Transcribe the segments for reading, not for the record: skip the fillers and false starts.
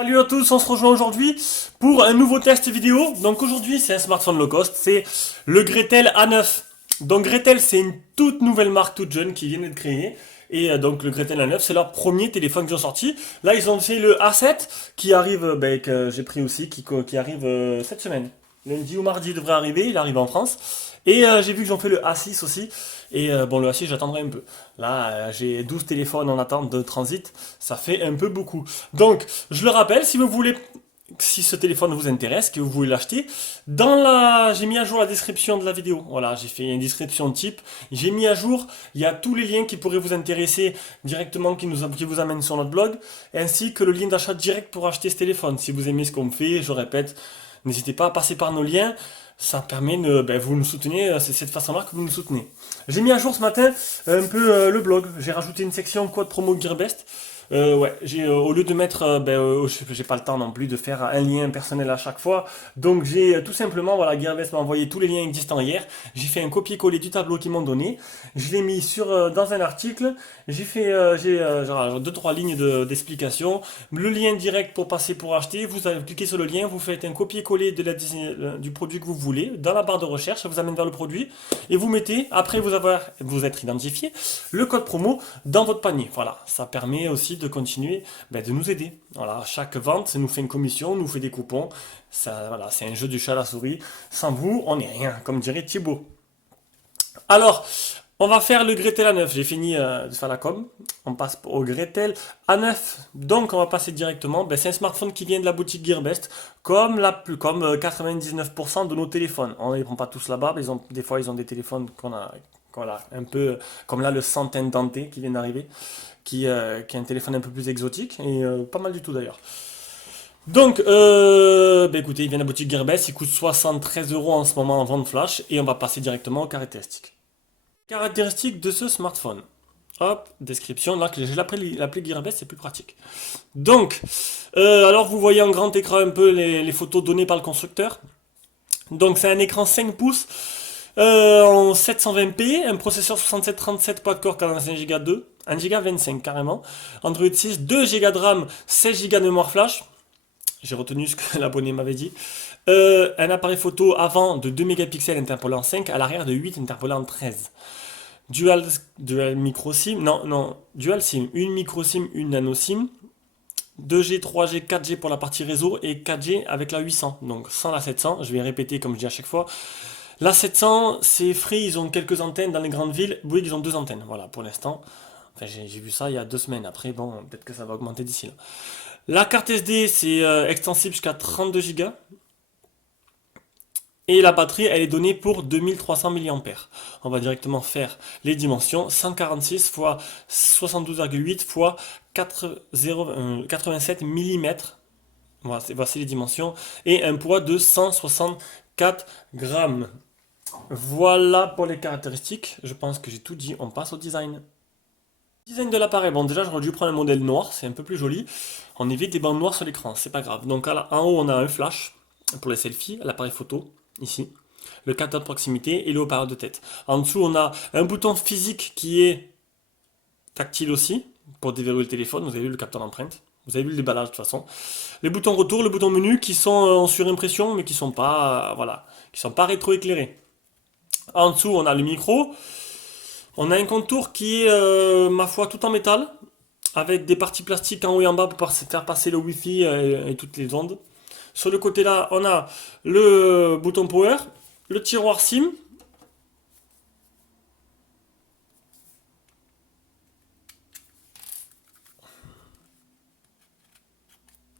Salut à tous, on se rejoint aujourd'hui pour un nouveau test vidéo. Donc aujourd'hui c'est un smartphone low cost, c'est le Gretel A9. Donc Gretel c'est une toute nouvelle marque toute jeune qui vient d'être créée. Et donc le Gretel A9 c'est leur premier téléphone qu'ils ont sorti. Là ils ont fait le A7 qui arrive, que j'ai pris aussi, qui arrive cette semaine. Lundi ou mardi il devrait arriver, il arrive en France. Et j'ai vu qu'ils ont fait le A6 aussi. Et bon, le A6, j'attendrai un peu. Là, j'ai 12 téléphones en attente de transit. Ça fait un peu beaucoup. Donc, je le rappelle, si vous voulez, si ce téléphone vous intéresse, que vous voulez l'acheter, j'ai mis à jour la description de la vidéo. Voilà, j'ai fait une description type. J'ai mis à jour, il y a tous les liens qui pourraient vous intéresser directement, qui vous amènent sur notre blog, ainsi que le lien d'achat direct pour acheter ce téléphone. Si vous aimez ce qu'on fait, je répète, n'hésitez pas à passer par nos liens. Ça permet de, vous nous soutenez, c'est cette façon-là que vous nous soutenez. J'ai mis à jour ce matin un peu le blog. J'ai rajouté une section code promo Gearbest. Ouais, au lieu de mettre, j'ai pas le temps non plus de faire un lien personnel à chaque fois. Donc j'ai tout simplement, voilà, Gearbest m'a envoyé tous les liens existants hier. J'ai fait un copier-coller du tableau qu'ils m'ont donné. Je l'ai mis dans un article. J'ai genre deux trois lignes d'explication. Le lien direct pour passer pour acheter. Vous cliquez sur le lien, vous faites un copier-coller du produit que vous voulez dans la barre de recherche. Ça vous amène vers le produit et vous mettez après vous être identifié le code promo dans votre panier. Voilà, ça permet aussi de continuer de nous aider. Voilà, chaque vente, ça nous fait une commission, nous fait des coupons. Ça, voilà, c'est un jeu du chat à la souris. Sans vous, on n'est rien, comme dirait Thibaut. Alors, on va faire le Gretel A9. J'ai fini de faire la com. On passe au Gretel A9. Donc, on va passer directement. C'est un smartphone qui vient de la boutique Gearbest, comme 99% de nos téléphones. On ne les prend pas tous là-bas. Des fois, ils ont des téléphones voilà, un peu comme là le centaine denté qui vient d'arriver, qui est un téléphone un peu plus exotique et pas mal du tout d'ailleurs. Donc, écoutez, il vient de la boutique Gearbest, il coûte 73 euros en ce moment en vente flash et on va passer directement aux caractéristiques. Caractéristiques de ce smartphone. Hop, description, là que j'ai l'appli Gearbest, c'est plus pratique. Donc, alors vous voyez en grand écran un peu les photos données par le constructeur. Donc c'est un écran 5 pouces en 720p, un processeur 6737 quad-core 45 Go 2, 1 Go 25 carrément, Android 6, 2 Go de RAM, 16 Go de mémoire flash. J'ai retenu ce que l'abonné m'avait dit. Un appareil photo avant de 2 mégapixels interpolant 5, à l'arrière de 8 interpolant 13. Dual micro SIM, non, dual SIM, une micro SIM, une nano SIM. 2G, 3G, 4G pour la partie réseau et 4G avec la 800. Donc sans la 700, je vais répéter comme je dis à chaque fois. La 700, c'est free, ils ont quelques antennes dans les grandes villes. Bouygues, ils ont 2 antennes, voilà, pour l'instant. Enfin, j'ai vu ça il y a 2 semaines. Après, bon, peut-être que ça va augmenter d'ici là. La carte SD, c'est extensible jusqu'à 32 Go. Et la batterie, elle est donnée pour 2300 mAh. On va directement faire les dimensions. 146 x 72,8 x 87 mm. Voici les dimensions. Et un poids de 164 grammes. Voilà pour les caractéristiques. Je pense que j'ai tout dit. On passe au design. Design de l'appareil. Bon, déjà, j'aurais dû prendre un modèle noir. C'est un peu plus joli. On évite des bandes noires sur l'écran. C'est pas grave. Donc, en haut, on a un flash pour les selfies, l'appareil photo, ici. Le capteur de proximité et le haut-parleur de tête. En dessous, on a un bouton physique qui est tactile aussi, pour déverrouiller le téléphone. Vous avez vu le capteur d'empreinte. Vous avez vu le déballage de toute façon. Les boutons retour, le bouton menu qui sont en surimpression, mais qui sont pas, voilà, qui sont pas rétroéclairés. En dessous, on a le micro. On a un contour qui est, ma foi, tout en métal, avec des parties plastiques en haut et en bas pour faire passer le Wi-Fi et toutes les ondes. Sur le côté là, on a le bouton power, le tiroir SIM.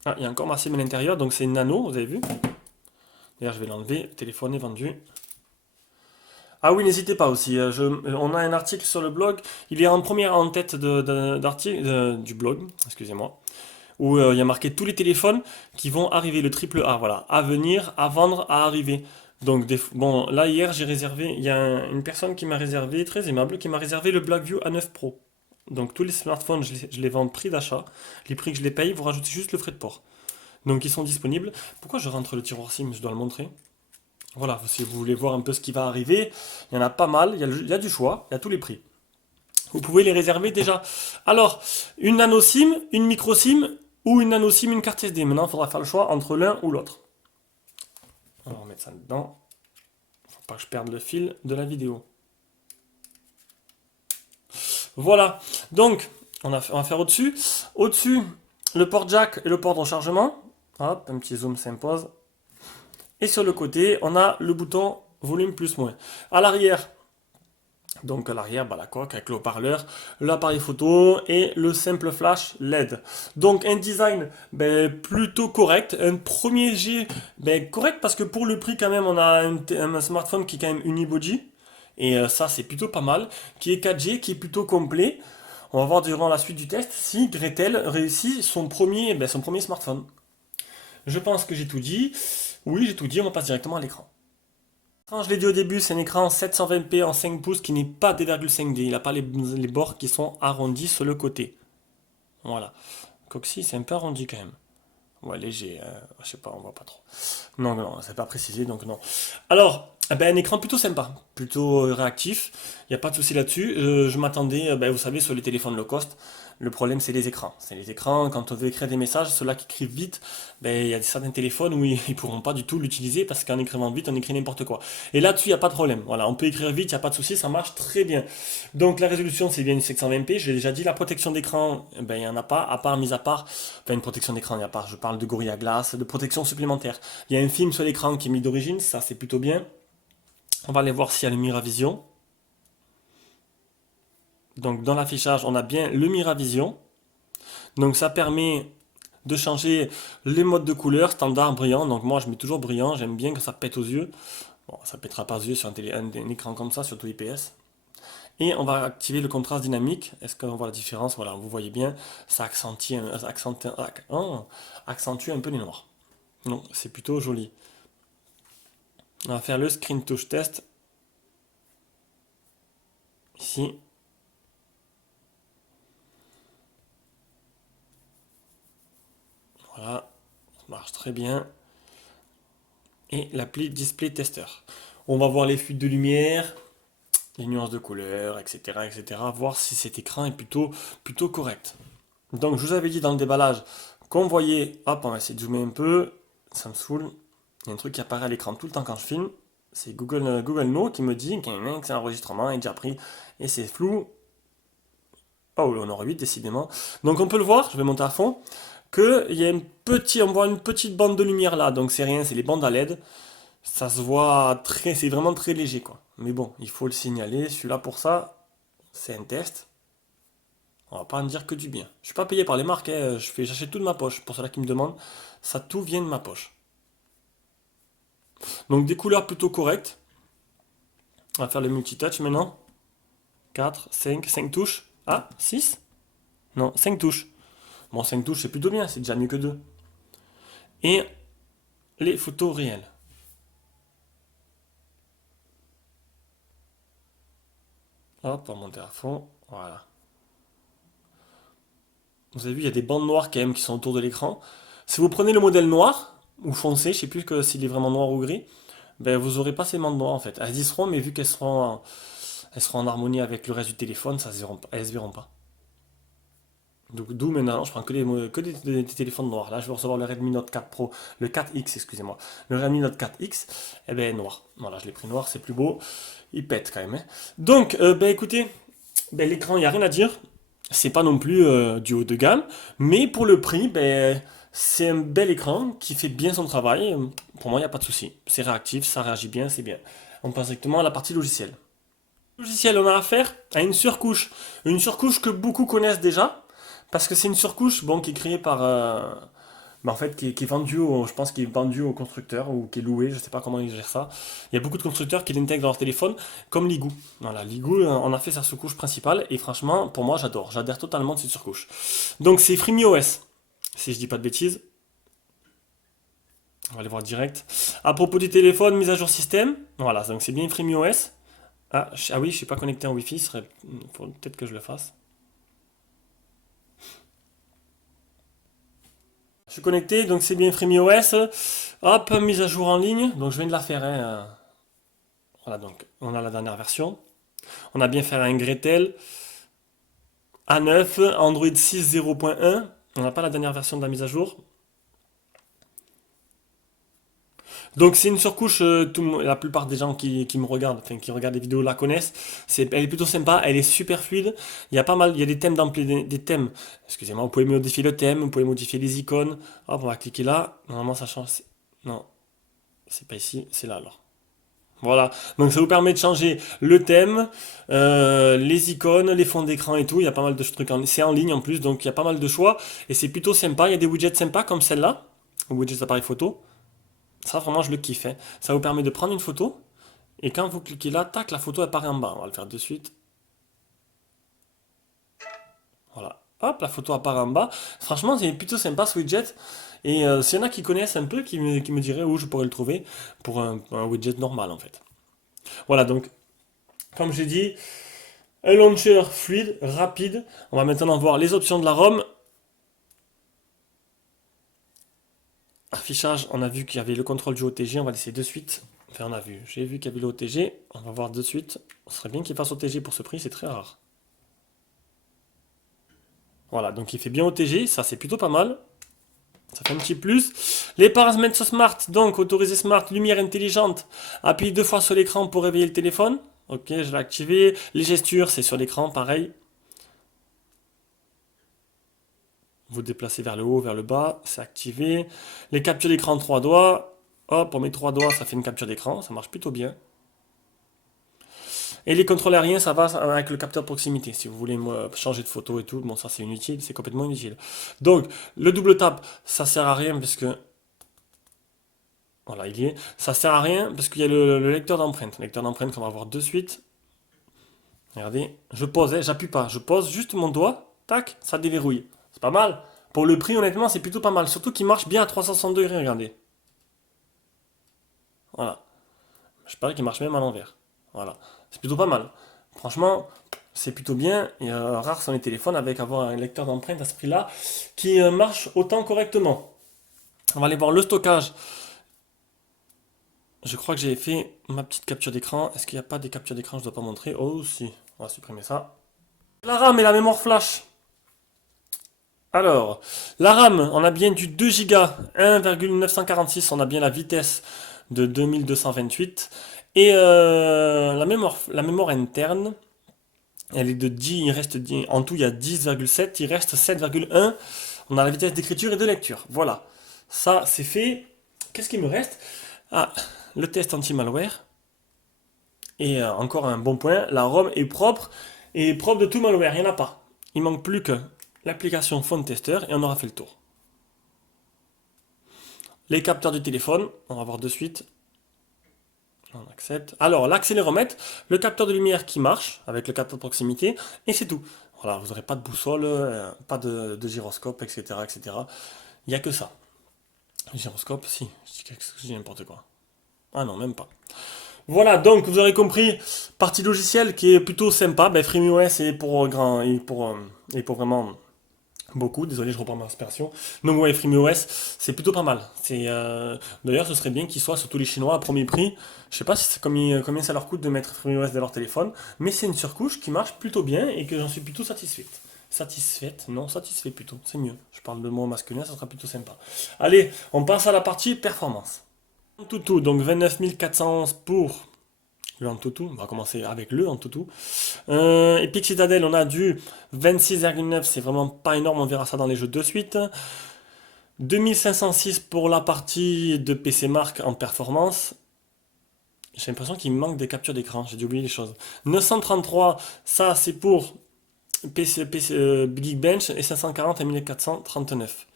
Ah, il y a encore ma SIM à l'intérieur, donc c'est une nano, vous avez vu. D'ailleurs, je vais l'enlever, le téléphone est vendu. Ah oui, n'hésitez pas aussi, on a un article sur le blog, il est en première en tête du blog, excusez-moi, où il y a marqué tous les téléphones qui vont arriver, le triple A, voilà, à venir, à vendre, à arriver. Donc, bon, là hier j'ai réservé, il y a une personne qui m'a réservé, très aimable, qui m'a réservé le Blackview A9 Pro. Donc tous les smartphones, je les vends prix d'achat, les prix que je les paye, vous rajoutez juste le frais de port. Donc ils sont disponibles. Pourquoi je rentre le tiroir SIM? Je dois le montrer. Voilà, si vous voulez voir un peu ce qui va arriver, il y en a pas mal, il y a du choix, il y a tous les prix. Vous pouvez les réserver déjà. Alors, une nano SIM, une micro SIM ou une nano SIM, une carte SD. Maintenant, il faudra faire le choix entre l'un ou l'autre. On va remettre ça dedans. Faut pas que je perde le fil de la vidéo. Voilà. Donc, on va faire au-dessus. Au-dessus, le port jack et le port de rechargement. Hop, un petit zoom s'impose. Et sur le côté, on a le bouton volume plus moins. À l'arrière, donc à l'arrière, la coque avec le haut-parleur, l'appareil photo et le simple flash LED. Donc un design plutôt correct, un premier jet correct parce que pour le prix quand même on a un smartphone qui est quand même unibody et ça c'est plutôt pas mal, qui est 4G, qui est plutôt complet. On va voir durant la suite du test si Gretel réussit son premier smartphone. Je pense que j'ai tout dit. Oui, j'ai tout dit, on passe directement à l'écran. Je l'ai dit au début, c'est un écran 720p en 5 pouces qui n'est pas D,5D. Il n'a pas les bords qui sont arrondis sur le côté. Voilà. Coxy, c'est un peu arrondi quand même. Ouais, léger, je sais pas, on voit pas trop. Non, non, c'est pas précisé, donc non. Alors, un écran plutôt sympa, plutôt réactif. Il n'y a pas de souci là-dessus. Je m'attendais, vous savez, sur les téléphones low cost, le problème c'est les écrans. C'est les écrans, quand on veut écrire des messages, ceux-là qui écrivent vite, il y a certains téléphones où ils pourront pas du tout l'utiliser parce qu'en écrivant vite, on écrit n'importe quoi. Et là-dessus, il n'y a pas de problème. Voilà, on peut écrire vite, il n'y a pas de souci, ça marche très bien. Donc la résolution, c'est bien une 720p. J'ai déjà dit, la protection d'écran, il n'y en a pas, mis à part, une protection d'écran, il n'y a pas. Je parle de Gorilla Glass, de protection supplémentaire. Il y a un film sur l'écran qui est mis d'origine, ça c'est plutôt bien. On va aller voir s'il y a le Miravision. Donc dans l'affichage, on a bien le Miravision. Donc ça permet de changer les modes de couleur, standard, brillant. Donc moi je mets toujours brillant, j'aime bien que ça pète aux yeux. Bon, ça pètera pas aux yeux sur un écran comme ça, surtout IPS. Et on va activer le contraste dynamique. Est-ce qu'on voit la différence? Voilà, vous voyez bien, ça accentue un peu les noirs. Donc c'est plutôt joli. On va faire le screen touch test. Ici. Voilà, ça marche très bien. Et l'appli Display Tester. On va voir les fuites de lumière, les nuances de couleur, etc., etc. Voir si cet écran est plutôt correct. Donc je vous avais dit dans le déballage qu'on voyait, hop, on va essayer de zoomer un peu, ça me saoule. Il y a un truc qui apparaît à l'écran tout le temps quand je filme. C'est Google No qui me dit que c'est un enregistrement est déjà pris et c'est flou. Oh, on aurait 8 décidément. Donc on peut le voir, je vais monter à fond, qu'il y a on voit une petite bande de lumière là, donc c'est rien, c'est les bandes à LED. Ça se voit c'est vraiment très léger quoi. Mais bon, il faut le signaler, je suis là pour ça, c'est un test. On va pas en dire que du bien. Je suis pas payé par les marques, hein, j'achète tout de ma poche, pour ceux-là qui me demandent, ça tout vient de ma poche. Donc des couleurs plutôt correctes. On va faire le multitouch maintenant. 4, 5 touches. Ah, 6. Non, 5 touches. Bon, 5 touches, c'est plutôt bien, c'est déjà mieux que 2. Et les photos réelles. Hop, on va monter à fond. Voilà. Vous avez vu, il y a des bandes noires quand même qui sont autour de l'écran. Si vous prenez le modèle noir, ou foncé, je sais plus s'il est vraiment noir ou gris, vous n'aurez pas ces bandes noires en fait. Elles y seront, mais vu elles seront en harmonie avec le reste du téléphone, elles se verront pas. Donc, d'où maintenant, je prends que des téléphones noirs. Là, je vais recevoir le Redmi Note 4 Pro, le 4X, excusez-moi. Le Redmi Note 4X, noir. Voilà, je l'ai pris noir, c'est plus beau. Il pète quand même, hein. Donc, écoutez, l'écran, il n'y a rien à dire. C'est pas non plus du haut de gamme, mais pour le prix, c'est un bel écran qui fait bien son travail. Pour moi, il n'y a pas de souci. C'est réactif, ça réagit bien, c'est bien. On passe directement à la partie logicielle. Logiciel, on a affaire à une surcouche. Une surcouche que beaucoup connaissent déjà, parce que c'est une surcouche qui est créée par... en fait, qui est vendue, je pense qu'il est vendu aux constructeurs, ou qui est loué, je sais pas comment ils gèrent ça. Il y a beaucoup de constructeurs qui l'intègrent dans leur téléphone, comme Ligoo. Voilà, Ligoo, on a fait sa surcouche principale, et franchement, pour moi, j'adore. J'adhère totalement de cette surcouche. Donc, c'est FreeMiOS, si je dis pas de bêtises. On va aller voir direct. À propos du téléphone, mise à jour système. Voilà, donc c'est bien FreeMiOS. Ah oui, je suis pas connecté en Wi-Fi, faut peut-être que je le fasse. Je suis connecté, donc c'est bien FreeMiOS. Hop, mise à jour en ligne. Donc je viens de la faire, hein. Voilà, donc on a la dernière version. On a bien fait un Gretel A9, Android 6 0.1. On n'a pas la dernière version de la mise à jour. Donc c'est une surcouche, la plupart des gens qui me regardent, enfin qui regardent les vidéos la connaissent. Elle est plutôt sympa, elle est super fluide. Il y a pas mal, il y a des thèmes des thèmes. Excusez-moi, vous pouvez modifier le thème, vous pouvez modifier les icônes. Hop, on va cliquer là. Normalement ça change. Non, c'est pas ici, c'est là alors. Voilà, donc ça vous permet de changer le thème, les icônes, les fonds d'écran et tout. Il y a pas mal de trucs, c'est en ligne en plus, donc il y a pas mal de choix et c'est plutôt sympa. Il y a des widgets sympas comme celle-là, widgets d'appareil photo. Ça, vraiment, je le kiffe, hein. Ça vous permet de prendre une photo, et quand vous cliquez là, tac, la photo apparaît en bas. On va le faire de suite. Voilà. Hop, la photo apparaît en bas. Franchement, c'est plutôt sympa ce widget. Et s'il y en a qui connaissent un peu, qui me diraient où je pourrais le trouver pour un widget normal, en fait. Voilà, donc, comme j'ai dit, un launcher fluide, rapide. On va maintenant voir les options de la ROM. Affichage, on a vu qu'il y avait le contrôle du OTG, on va laisser de suite. Enfin, on a vu, j'ai vu qu'il y avait le OTG, on va voir de suite. Ce serait bien qu'il fasse OTG pour ce prix, c'est très rare. Voilà, donc il fait bien OTG, ça c'est plutôt pas mal. Ça fait un petit plus. Les paramètres smart, donc autoriser smart, lumière intelligente. Appuie deux fois sur l'écran pour réveiller le téléphone. Ok, je l'ai activé. Les gestures, c'est sur l'écran, pareil. Vous déplacez vers le haut, vers le bas, c'est activé. Les captures d'écran 3 doigts. Hop, on met 3 doigts, ça fait une capture d'écran, ça marche plutôt bien. Et les contrôles aériens, ça va avec le capteur de proximité. Si vous voulez changer de photo et tout, bon, ça c'est inutile, c'est complètement inutile. Donc, le double tap, ça sert à rien parce que. Voilà, il y est. Ça sert à rien parce qu'il y a le lecteur d'empreinte. Le lecteur d'empreinte qu'on va voir de suite. Regardez, je pose, hein, j'appuie pas, je pose juste mon doigt, tac, ça déverrouille. C'est pas mal. Pour le prix, honnêtement, c'est plutôt pas mal. Surtout qu'il marche bien à 360 degrés, regardez. Voilà. Je parie qu'il marche même à l'envers. Voilà. C'est plutôt pas mal. Franchement, c'est plutôt bien. Et rare sont les téléphones avec avoir un lecteur d'empreinte à ce prix-là qui marche autant correctement. On va aller voir le stockage. Je crois que j'ai fait ma petite capture d'écran. Est-ce qu'il n'y a pas des captures d'écran que je ne dois pas montrer? Oh si. On va supprimer ça. La RAM et la mémoire flash. Alors, la RAM, on a bien du 2 Go, 1,946, on a bien la vitesse de 2228. Et la mémoire interne, elle est de 10, il reste 10, en tout il y a 10,7, il reste 7,1. On a la vitesse d'écriture et de lecture. Voilà, ça c'est fait. Qu'est-ce qu'il me reste? Ah, le test anti-malware. Et encore un bon point, la ROM est propre de tout malware, il n'y en a pas. Il manque plus que l'application Phone Tester et on aura fait le tour. Les capteurs du téléphone, on va voir de suite. On accepte. Alors, l'accéléromètre, le capteur de lumière qui marche avec le capteur de proximité, et c'est tout. Voilà, vous n'aurez pas de boussole, pas de gyroscope, etc., etc. Il n'y a que ça. Gyroscope, si, je dis n'importe quoi. Ah non, même pas. Voilà, donc vous aurez compris, partie logicielle qui est plutôt sympa. Ben, FreeMOS est pour grand, et pour vraiment beaucoup. Désolé, je reprends ma respiration. Donc ouais, FreeMOS, c'est plutôt pas mal. D'ailleurs, ce serait bien qu'ils soient surtout les Chinois à premier prix. Je sais pas si combien ça leur coûte de mettre FreeMOS dans leur téléphone, mais c'est une surcouche qui marche plutôt bien et que j'en suis plutôt satisfaite. Satisfaite? Non, satisfait plutôt. C'est mieux. Je parle de mots masculin, ça sera plutôt sympa. Allez, on passe à la partie performance. Antutu, donc 29 411 pour le Antutu. On va commencer avec le Antutu. Epic Citadel, on a du 26,9, c'est vraiment pas énorme, on verra ça dans les jeux de suite. 2506 pour la partie de PC Mark en performance. J'ai l'impression qu'il me manque des captures d'écran, j'ai dû oublier les choses. 933, ça c'est pour Geekbench et 540 à 1439.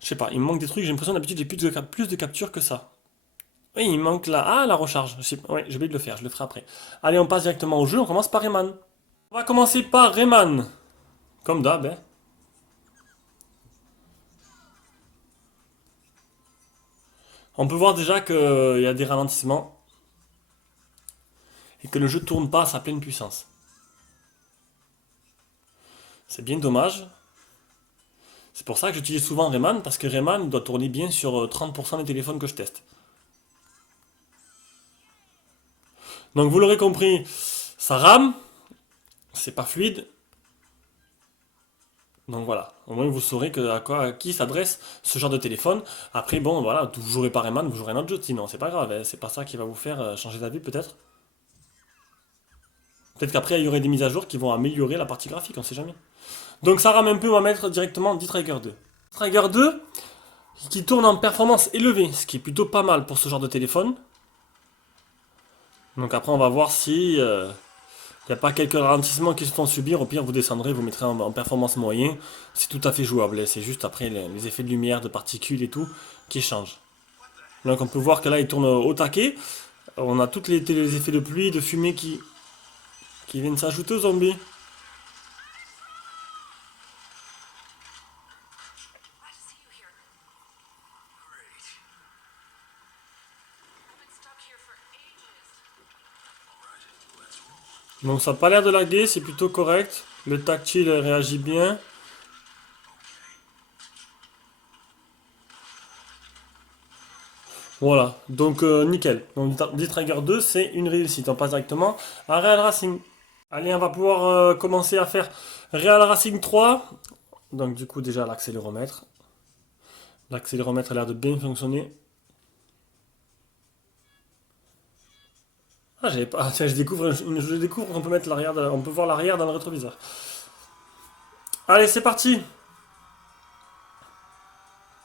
Je sais pas, il me manque des trucs, j'ai l'impression d'habitude j'ai plus de captures que ça. Oui, il manque là. Ah, la recharge. Ouais, j'ai oublié de le faire, je le ferai après. Allez, on passe directement au jeu, on commence par Rayman. On va commencer par Rayman. Comme d'hab, hein. On peut voir déjà qu'il y a des ralentissements et que le jeu tourne pas à sa pleine puissance. C'est bien dommage. C'est pour ça que j'utilise souvent Rayman, parce que Rayman doit tourner bien sur 30% des téléphones que je teste. Donc vous l'aurez compris, ça rame, c'est pas fluide. Donc voilà, au moins vous saurez à qui s'adresse ce genre de téléphone. Après, bon, voilà, vous jouerez pas Rayman, vous jouerez un autre jeu, sinon c'est pas grave, hein, c'est pas ça qui va vous faire changer d'avis peut-être. Peut-être qu'après il y aurait des mises à jour qui vont améliorer la partie graphique, on sait jamais. Donc ça rame un peu, on va mettre directement D-Trigger 2. Trigger 2 qui tourne en performance élevée, ce qui est plutôt pas mal pour ce genre de téléphone. Donc après on va voir si il n'y a pas quelques ralentissements qui se font subir. Au pire vous descendrez, vous mettrez en performance moyen. C'est tout à fait jouable, c'est juste après les effets de lumière, de particules et tout qui changent. Donc on peut voir que là il tourne au taquet. On a tous les effets de pluie, de fumée qui viennent s'ajouter aux zombies. Donc ça n'a pas l'air de laguer, c'est plutôt correct. Le tactile réagit bien. Voilà, donc nickel. Donc D-Trigger 2, c'est une réussite. On passe directement à Real Racing. Allez, on va pouvoir commencer à faire Real Racing 3. Donc du coup déjà l'accéléromètre. L'accéléromètre a l'air de bien fonctionner. Ah, j'avais pas. Tiens, je découvre qu'on peut mettre l'arrière, on peut voir l'arrière dans le rétroviseur. Allez, c'est parti.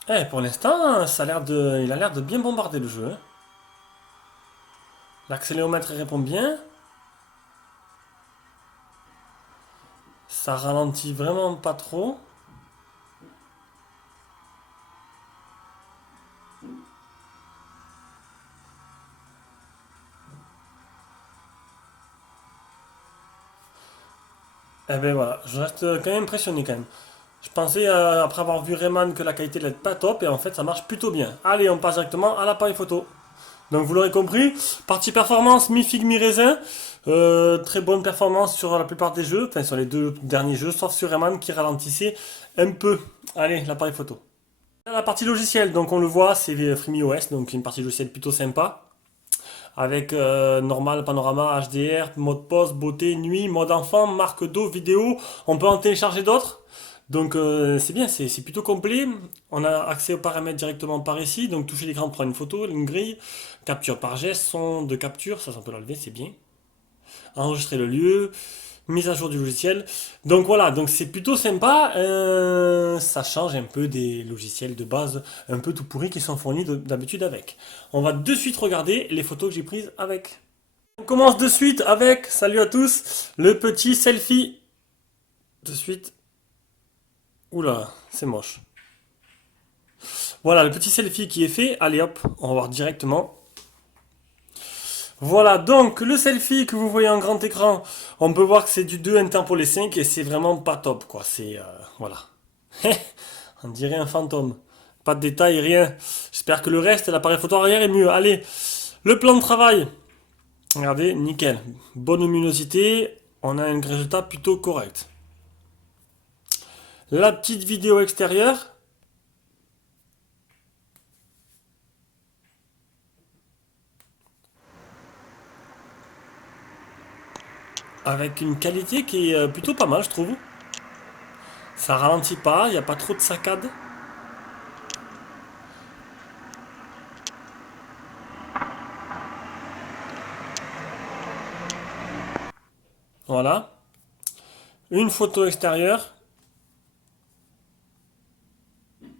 Eh, pour l'instant, il a l'air de bien bombarder le jeu, hein. L'accéléromètre répond bien. Ça ralentit vraiment pas trop. Eh ben voilà, je reste quand même impressionné quand même. Je pensais, après avoir vu Rayman, que la qualité n'était pas top, et en fait ça marche plutôt bien. Allez, on passe directement à l'appareil photo. Donc vous l'aurez compris, partie performance, mi-figue, mi-raisin. Très bonne performance sur la plupart des jeux, enfin sur les deux derniers jeux, sauf sur Rayman qui ralentissait un peu. Allez, l'appareil photo. La partie logicielle, donc on le voit, c'est FreeMiOS, donc une partie logicielle plutôt sympa. Avec normal, panorama, HDR, mode pause, beauté, nuit, mode enfant, marque d'eau, vidéo. On peut en télécharger d'autres. Donc c'est bien, c'est plutôt complet. On a accès aux paramètres directement par ici. Donc toucher l'écran pour prendre une photo, une grille, capture par geste, son de capture, ça on peut l'enlever, c'est bien. Enregistrer le lieu, mise à jour du logiciel. Donc voilà, donc c'est plutôt sympa. Ça change un peu des logiciels de base un peu tout pourris qui sont fournis d'habitude avec. On va de suite regarder les photos que j'ai prises avec. On commence de suite avec, salut à tous, le petit selfie. De suite. Oula, c'est moche. Voilà, le petit selfie qui est fait. Allez hop, on va voir directement. Voilà, donc le selfie que vous voyez en grand écran, on peut voir que c'est du 2 interpolé 5 et c'est vraiment pas top quoi. C'est voilà. On dirait un fantôme. Pas de détails, rien. J'espère que le reste, l'appareil photo arrière est mieux. Allez, le plan de travail. Regardez, nickel. Bonne luminosité. On a un résultat plutôt correct. La petite vidéo extérieure. Avec une qualité qui est plutôt pas mal, je trouve. Ça ralentit pas, il n'y a pas trop de saccades. Voilà. Une photo extérieure.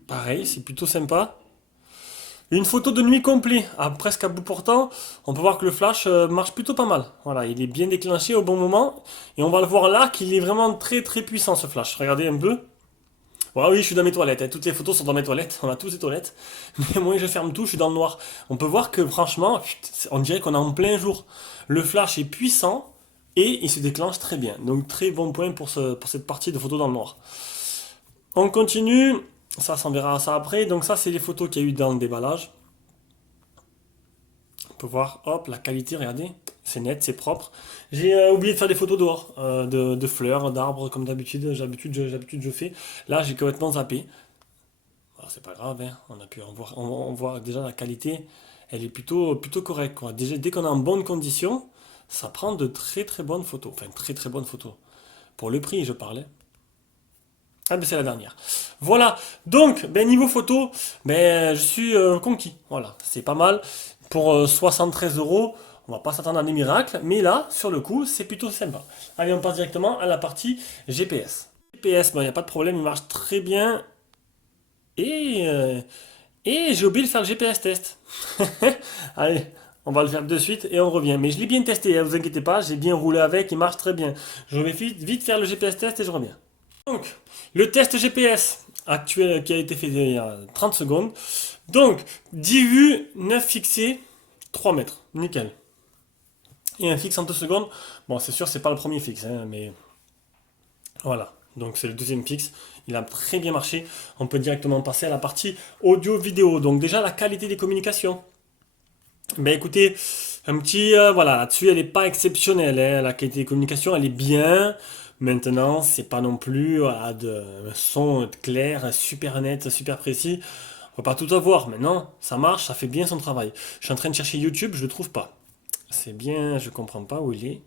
Pareil, c'est plutôt sympa. Une photo de nuit complet, presque à bout portant. On peut voir que le flash marche plutôt pas mal. Voilà, il est bien déclenché au bon moment. Et on va le voir là qu'il est vraiment très très puissant ce flash. Regardez un peu. Voilà, oui, je suis dans mes toilettes, hein. Toutes les photos sont dans mes toilettes. On a tous des toilettes. Mais moi, je ferme tout, je suis dans le noir. On peut voir que franchement, on dirait qu'on est en plein jour. Le flash est puissant et il se déclenche très bien. Donc très bon point pour cette partie de photos dans le noir. On continue. Ça, on verra ça après. Donc ça, c'est les photos qu'il y a eu dans le déballage. On peut voir, hop, la qualité, regardez. C'est net, c'est propre. J'ai oublié de faire des photos dehors, de fleurs, d'arbres, comme d'habitude. D'habitude, je fais. Là, j'ai complètement zappé. Alors, c'est pas grave, hein. On a pu en voir. On voit déjà la qualité, elle est plutôt correcte, quoi. Déjà, dès qu'on est en bonne condition, ça prend de très très bonnes photos. Enfin, très très bonnes photos. Pour le prix, je parlais. Ah ben c'est la dernière. Voilà. Donc, ben niveau photo, ben je suis conquis. Voilà, c'est pas mal. Pour 73 euros, on va pas s'attendre à des miracles, mais là, sur le coup, c'est plutôt sympa. Allez, on passe directement à la partie GPS. GPS, ben il n'y a pas de problème, il marche très bien. Et, euh, et j'ai oublié de faire le GPS test. Allez, on va le faire de suite et on revient. Mais je l'ai bien testé, hein, vous inquiétez pas, j'ai bien roulé avec, il marche très bien. Je vais vite faire le GPS test et je reviens. Donc, le test GPS actuel qui a été fait il y a 30 secondes. Donc, 10 vues, 9 fixés, 3 mètres. Nickel. Et un fixe en 2 secondes. Bon, c'est sûr, c'est pas le premier fixe, hein, mais voilà. Donc, c'est le deuxième fixe. Il a très bien marché. On peut directement passer à la partie audio-vidéo. Donc, déjà, la qualité des communications. Ben écoutez, un petit, voilà, là-dessus, elle n'est pas exceptionnelle, hein. La qualité des communications, elle est bien. Maintenant, c'est pas non plus un son clair, super net, super précis. On va pas tout avoir. Maintenant, ça marche, ça fait bien son travail. Je suis en train de chercher YouTube, je le trouve pas. C'est bien, je comprends pas où il est.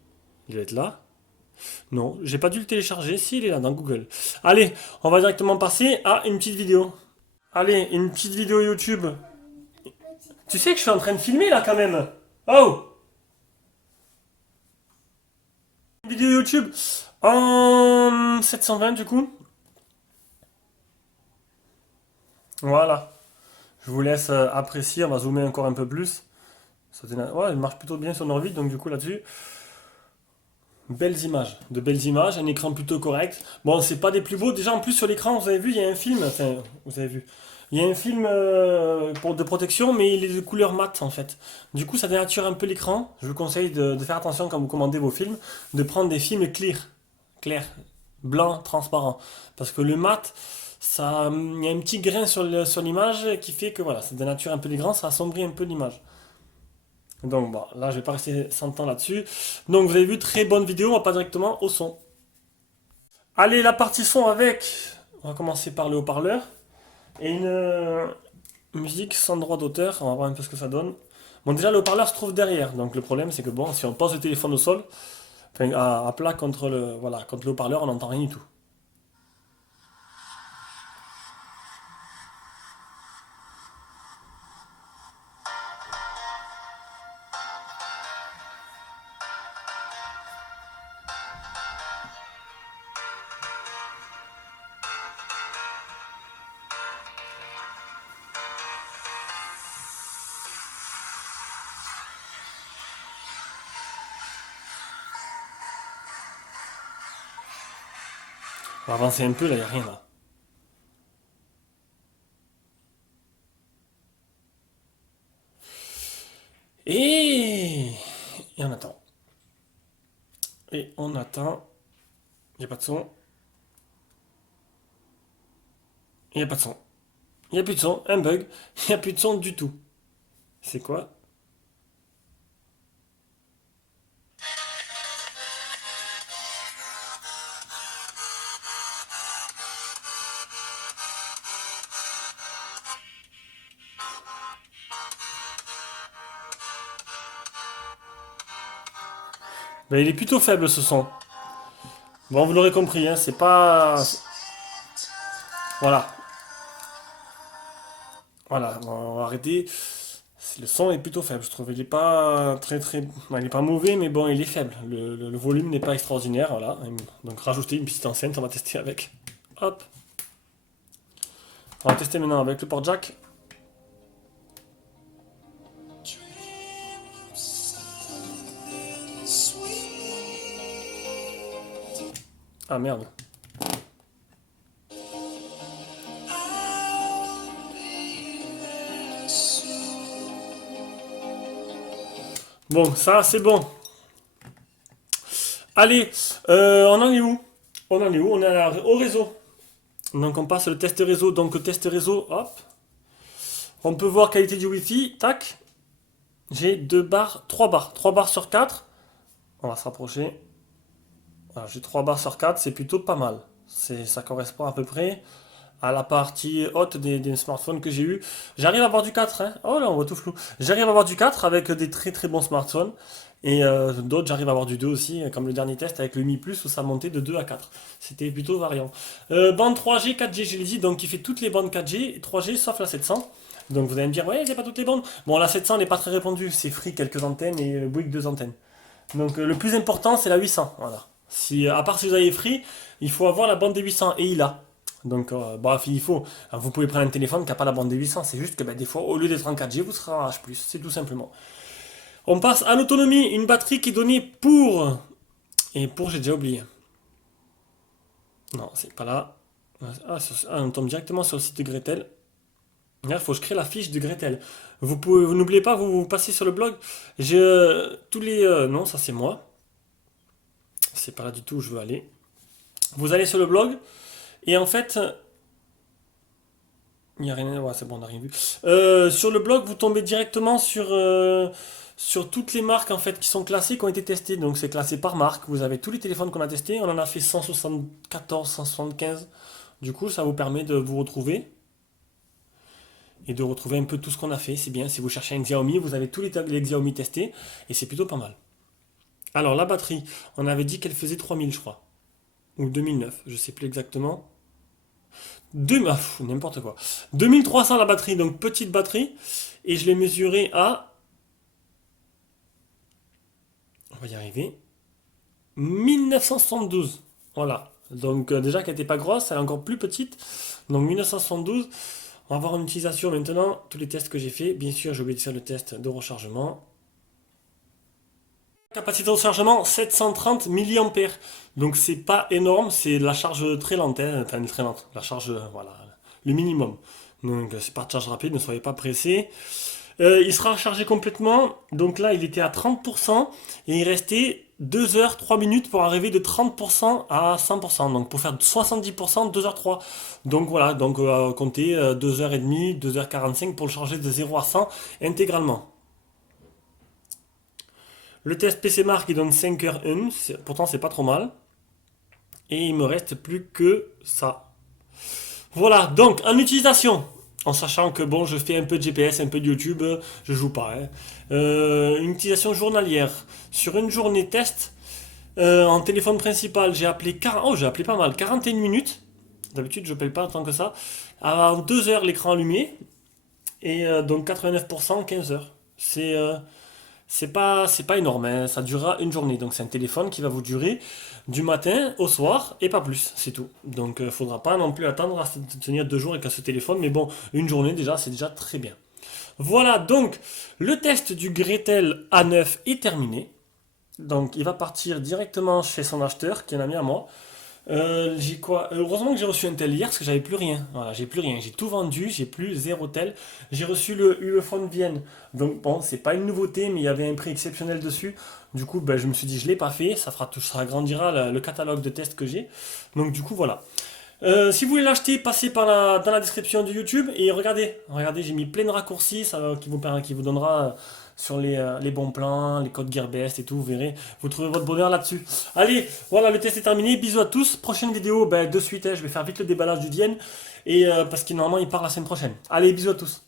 Il doit être là. Non, j'ai pas dû le télécharger. Si, il est là dans Google. Allez, on va directement passer à une petite vidéo. Allez, une petite vidéo YouTube. Tu sais que je suis en train de filmer là quand même. Oh! Vidéo YouTube en 720 du coup. Voilà. Je vous laisse apprécier. On va zoomer encore un peu plus. Ouais, elle marche plutôt bien sur Norvid, donc du coup là-dessus. Belles images. De belles images. Un écran plutôt correct. Bon, c'est pas des plus beaux. Déjà en plus sur l'écran, vous avez vu, il y a un film. Enfin, vous avez vu. Il y a un film de protection, mais il est de couleur mat en fait. Du coup, ça dénature un peu l'écran. Je vous conseille de faire attention quand vous commandez vos films, de prendre des films clair, blanc, transparent. Parce que le mat, ça, il y a un petit grain sur l'image qui fait que voilà, ça dénature un peu l'écran, ça assombrit un peu l'image. Donc bon, là je vais pas rester 100 ans là-dessus. Donc vous avez vu, très bonne vidéo, on va pas directement au son. Allez, la partie son avec, on va commencer par le haut-parleur. Et une musique sans droit d'auteur, on va voir un peu ce que ça donne. Bon déjà le haut-parleur se trouve derrière, donc le problème c'est que bon, si on pose le téléphone au sol, enfin, à plat contre voilà, contre le haut-parleur, on n'entend rien du tout. On va avancer un peu, là, il n'y a rien là. Et... Et on attend. Et on attend. Il n'y a pas de son. Il n'y a pas de son. Il n'y a plus de son. Un bug. Il n'y a plus de son du tout. C'est quoi? Ben, il est plutôt faible ce son. Bon, vous l'aurez compris, hein, c'est pas... Voilà. Voilà, on va arrêter. Le son est plutôt faible, je trouve. Il est pas il est pas mauvais, mais bon, il est faible. Le volume n'est pas extraordinaire, voilà. Donc rajouter une petite enceinte, on va tester avec. Hop. On va tester maintenant avec le port jack. Ah merde. Bon, ça c'est bon. Allez, on en est où? On en est où? On est au réseau. Donc on passe le test réseau. Donc test réseau, hop. On peut voir qualité du Wi-Fi. Tac. J'ai 2 barres, 3 barres. 3 barres sur 4. On va se rapprocher. Voilà, j'ai 3 barres sur 4, c'est plutôt pas mal. Ça correspond à peu près à la partie haute des smartphones que j'ai eu. J'arrive à avoir du 4, hein. Oh là, on voit tout flou. J'arrive à avoir du 4 avec des très très bons smartphones. Et d'autres, j'arrive à avoir du 2 aussi, comme le dernier test avec le Mi Plus où ça montait de 2 à 4. C'était plutôt variant. Bande 3G, 4G, je l'ai dit, donc il fait toutes les bandes 4G et 3G sauf la 700. Donc vous allez me dire, ouais, c'est pas toutes les bandes. Bon, la 700 n'est pas très répandue, c'est Free quelques antennes et Bouygues 2 antennes. Donc le plus important, c'est la 800. Voilà. Si, à part si vous avez Free, il faut avoir la bande des 800 et il a. Donc, bref, il faut. Vous pouvez prendre un téléphone qui n'a pas la bande des 800. C'est juste que des fois, au lieu d'être en 4G, vous serez en H+. C'est tout simplement. On passe à l'autonomie. Une batterie qui est donnée pour. Et pour, j'ai déjà oublié. Non, c'est pas là. On tombe directement sur le site de Gretel. Là, il faut que je crée la fiche de Gretel. Vous n'oubliez pas, vous passez sur le blog. J'ai tous les. Non, ça c'est moi. C'est pas là du tout où je veux aller. Vous allez sur le blog. Et en fait, il n'y a rien. Ouais, c'est bon, on n'a rien vu. Sur le blog, vous tombez directement sur toutes les marques en fait qui sont classées, qui ont été testées. Donc c'est classé par marque. Vous avez tous les téléphones qu'on a testés. On en a fait 174, 175. Du coup, ça vous permet de vous retrouver et de retrouver un peu tout ce qu'on a fait. C'est bien. Si vous cherchez un Xiaomi, vous avez tous les Xiaomi testés et c'est plutôt pas mal. Alors la batterie, on avait dit qu'elle faisait 3000, je crois, ou 2009, je sais plus exactement. N'importe quoi. 2300 la batterie, donc petite batterie. Et je l'ai mesuré à. On va y arriver. 1972. Voilà. Donc déjà qu'elle n'était pas grosse, elle est encore plus petite. Donc 1972. On va voir une utilisation maintenant. Tous les tests que j'ai fait. Bien sûr, j'ai oublié de faire le test de rechargement. Capacité de rechargement 730 milliampères. Donc c'est pas énorme, c'est la charge très lente, hein, enfin très lente, la charge, voilà, le minimum. Donc c'est pas de charge rapide, ne soyez pas pressés. Il sera rechargé complètement, donc là il était à 30% et il restait 2 heures 3 minutes pour arriver de 30% à 100%. Donc pour faire 70%, 2 heures 3. Donc voilà, donc comptez 2h30, 2h45 pour le charger de 0 à 100 intégralement. Le test PC Mark il donne 5h01, pourtant c'est pas trop mal. Et il me reste plus que ça. Voilà, donc en utilisation, en sachant que bon, je fais un peu de GPS, un peu de YouTube, je joue pas, hein. Une utilisation journalière. Sur une journée test, en téléphone principal, j'ai appelé 40, oh, j'ai appelé pas mal, 41 minutes. D'habitude, je paye pas tant que ça. À 2 heures, l'écran allumé. Et donc 89%, 15 heures. C'est pas énorme, hein. Ça durera une journée. Donc c'est un téléphone qui va vous durer du matin au soir et pas plus, c'est tout. Donc faudra pas non plus attendre à se tenir 2 jours avec ce téléphone, mais bon, une journée déjà, c'est déjà très bien. Voilà, donc le test du Gretel A9 est terminé. Donc il va partir directement chez son acheteur, qui en a mis à moi. J'ai quoi? Heureusement que j'ai reçu un tel hier parce que j'avais plus rien. Voilà, j'ai plus rien. J'ai tout vendu, j'ai plus zéro tel. J'ai reçu le Ulefone Vienne. Donc bon, c'est pas une nouveauté, mais il y avait un prix exceptionnel dessus. Du coup, ben, je me suis dit, je l'ai pas fait. Ça fera tout, ça agrandira le catalogue de tests que j'ai. Donc du coup, voilà. Si vous voulez l'acheter, passez dans la description de YouTube et regardez, j'ai mis plein de raccourcis qui vous donnera sur les bons plans, les codes Gearbest et tout, vous verrez, vous trouvez votre bonheur là-dessus. Allez, voilà, le test est terminé, bisous à tous, prochaine vidéo, ben, de suite, hein, je vais faire vite le déballage du Vienne, et parce que normalement il part la semaine prochaine. Allez, bisous à tous.